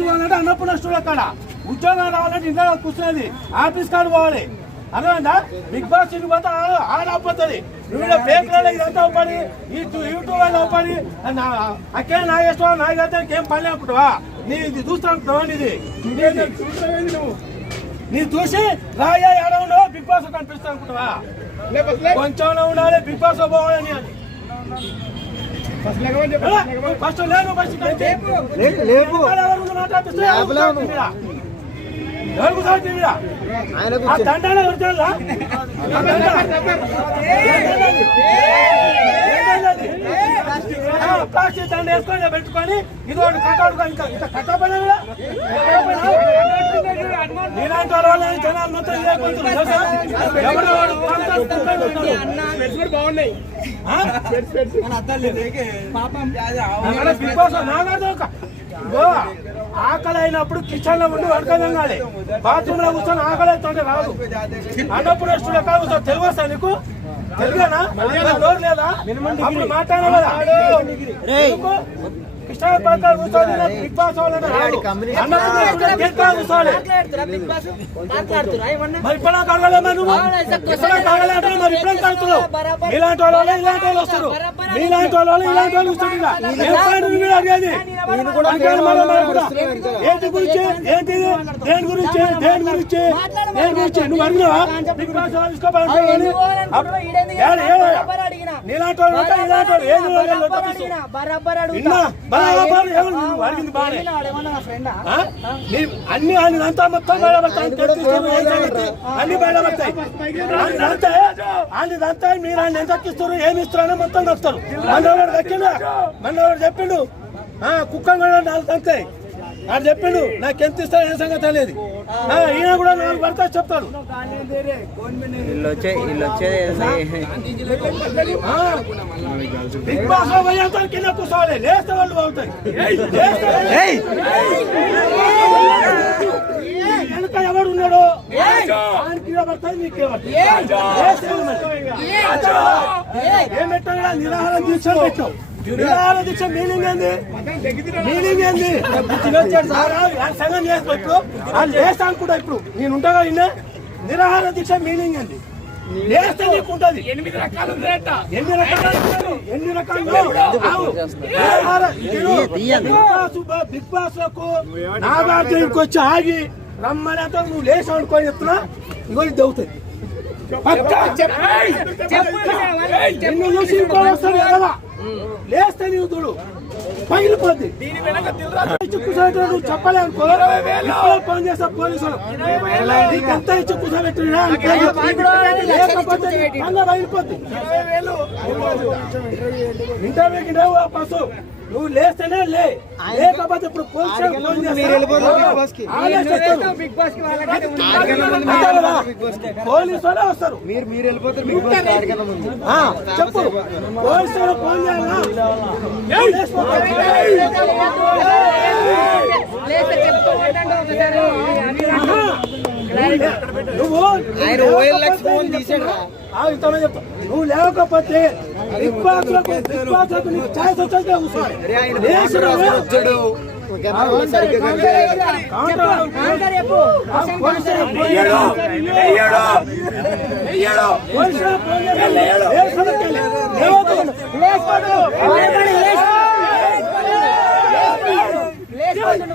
Boss పోవాలంటే అన్నప్పుడు studio కాడ ఉద్యోగం రావాలంటే ఇంకా కూర్చునేది. ఆఫీస్ కాడ పోవాలి. అర్థమైందా? బిగ్ బాస్ ఇంటికి పోతే ఆ- ఆడపోతుంది నువ్వు పేపర్లో ఇదంతా పడి ఈ యూట్యూబ్లో పడి అక్కే నాగేశ్వర నాగేశ్వర ఏం పని అనుకుంటావా నీ ఇది చూస్తా అనుకుంటావా నీది? నీ చూసి రాయా ఏడవలో బిగ్ బాస్ కనిపిస్తా అనుకుంటావా కొంచెం ఉండాలి బిగ్ బాస్లో పోవాలని అని. ఎలా? ఫస్ట్ లేను ప్లాస్టిక్ దండ వేసుకొని పెట్టుకొని ఇది ఒకటి కట్టాడు ఇంకా ఇంత కట్టబడి నీలాంటి జనాలు మొత్తం బిగ్ బాస్ నాగార్జున ఆకలి అయినప్పుడు కిచెన్లో ఉండి వడకదం కాదు బాత్రూమ్లో కూర్చొని ఆకలి అవుతుంటే రాదు. అన్నప్పుడు స్టూడియో కాదు కూర్చో తెలుగు వస్తా నీకు తెలుగునా లేదా? అప్పుడు మాట్లాడాలి కదా ఎందుకు? కృష్ణా పక్కన కూర్చొని ఇలా బిగ్ బాస్ వాళ్ళని రాదు అన్నప్పుడు స్టూడియో గేట్ కాడ కూర్చోవాలి మరి ఇప్పుడు కడగలే మరి నువ్వు ఇప్పుడు కడగలే అంటే మరి ఇప్పుడు కడుతున్నావు మీలాంటి వాళ్ళు ఇలాంటి వాళ్ళు వస్తారు మీలాంటి వాళ్ళు ఇలాంటి వాళ్ళు కూడా అడిగేది ఏంటి గురించి ఏంటి? దేని గురించి దేని గురించి దేని గురించి నువ్వు అడిగినావా బిగ్ బాస్ వాళ్ళు అన్ని ఆయన అంతా మొత్తం బయటపడతాయి? అన్ని బయటపడతాయి. అంతా మీరు ఆయన ఎంత ఇస్తారు ఏమి ఇస్తారు మొత్తం వస్తారు మనవాడు దక్కిందా మనవాడు చెప్పిండు? ఆ, కుక్క కూడా నాలుగు అంతాయి అది చెప్పిండు నాకు ఎంత ఇస్తారు ఏ సంగతి అనేది. ఈయన కూడా నాలుగు పడతాయి చెప్తాడు. వీళ్ళు వచ్చే వీళ్ళు వచ్చేది ఆ, బిగ్ బాస్లో పోయేంత కింద కూర్చోవాలి. లేస్తే వాళ్ళు బాగుతాయి వెనక ఎవడు ఉన్నాడు. ఏం పెట్టాలి నిరాహారం దీక్ష పెట్టావు. నిరాహార దీక్ష మీనింగ్ ఏంది? మీనింగ్ ఏంది? సంఘం చేసుకోవచ్చు వాళ్ళు లేస్తా అనుకుంటా ఇప్పుడు. నేను ఉంటాగా ఇన్నే నిరాహార దీక్ష మీనింగ్ ఏంది? లేస్తే నీకు ఉంటది. ఎనిమిది రకాలు ఉందేట ఎన్ని రకాలు? ఎన్ని రకాలు? ఆవు. నిరాహార ఇదిగో, బిగ్ బాస్లకు నాగార్జునకి వచ్చి ఆగి రమ్మని అంటే నువ్వు లేచి అనుకోని చెప్తున్నా. ఇగో ఇది పక్కా? నిన్ను చూసి ఇంకో వస్తాడు ఎడవ లేస్తే నీవు చూడు. పగిలిపోద్ది. దీని వెనక దిల్రాజు ఇచ్చి కూర్చోబెట్టిన నువ్వు చెప్పలే అనుకో. ఇప్పుడే ఫోన్ చేస్తా పోలీసులు. ఎంత ఇచ్చి కూర్చోబెట్టినా పగిలిపోద్ది ఇంటర్వ్యూకి నువ్వు లేస్తేనే లే. లేకపోతే ఇప్పుడు? పోలీసు వాళ్ళే వస్తారు మీరు మీరు వెళ్ళిపోతారు బిగ్ బాస్ ఆడికన్నా ముందు. ఆ, చెప్పు. పోలీసులు ఫోన్ చేయాలా? ఆయన OLX ఫోన్ తీసాడు చెప్తా. నువ్వు లేకపోతే బిగ్ బాస్లకు బిగ్ బాస్లకు నీకు ఛాయిస్ వచ్చేస్తే కూర్చోవాలి. లేచిన వచ్చాడు సరిగ్గా కనిపించలేదు. కౌంటర్ ఆ, పోలీసులు ఫోన్ ఎయ్యడు చేయాలి. ఎయ్యడు ఎయ్యడు పోలీసులు ఫోన్ చేయాలి. లేచిన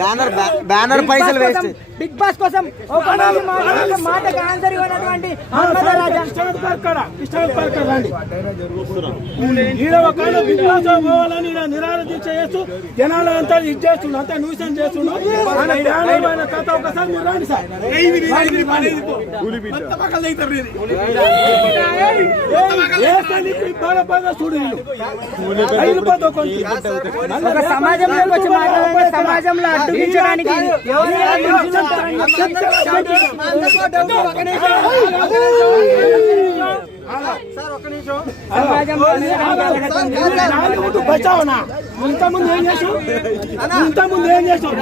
బ్యానర్ బ్యానర్ పైసలు వేస్ట్. బిగ్ బాస్ కోసం ఒక మాటకు ఆన్సర్ ఇవ్వనటువంటి. ఈడ ఒక బిగ్ బాస్ పోవాలని నిరాహార దీక్ష చేస్తూ జనాలు అంతా ఇది చేస్తుండు అంతా న్యూసెన్స్ చేస్తుండు కథ ఒకసారి మీరు రండి సార్. సమాజంలోకి వచ్చి సమాజంలో అడ్డుగించడానికి ఏం చేసావు?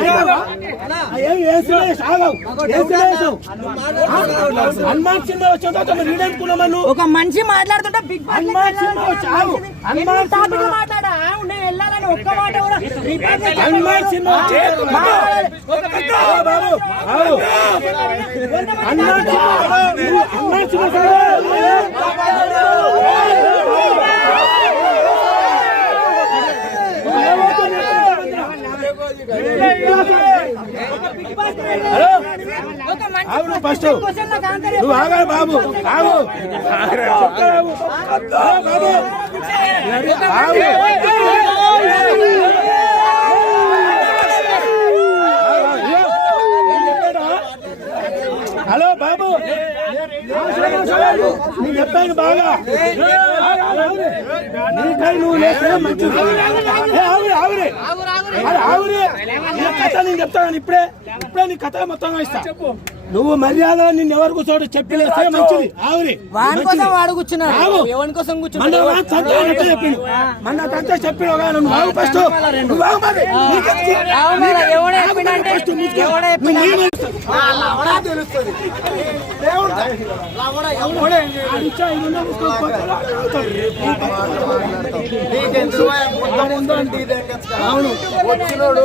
ఏం చేసావు? ఏం? హనుమాన్ నువ్వు? ఒక మనిషి మాట్లాడుతుంటే బిగ్ బాస్ హనుమాన్ ఆగు. హనుమాన్ నేను వెళ్ళాలని ఒక్క మాట కూడా హలో ఆగు ఫస్ట్ నువ్వు ఆగా బాబు ఆగు. బాబు ఆగు బాగా. నీకై నువ్వు లేస్తే మంచిది. అరే, నీ కథ నేను చెప్తాను ఇప్పుడే. ఇప్పుడే నీ కథ మొత్తంగా ఇస్తా నువ్వు మర్యాద నిన్ను ఎవరు కూర్చోడు చెప్పి లేస్తే మంచిది వాని కోసం. వాడు కూర్చున్నాడు. ఎవరి కోసం కూర్చున్నాడు చెప్పిండు మన తంతే చెప్పిన నువ్వు ఆగు ఫస్ట్ నువ్వు ఆగు మరి? ఎవడే చెప్పిండంటే? ఎవడే. నీకెందుకు మొత్తం ఉందో అంటే ఇదే కదా. అవును వచ్చినోడు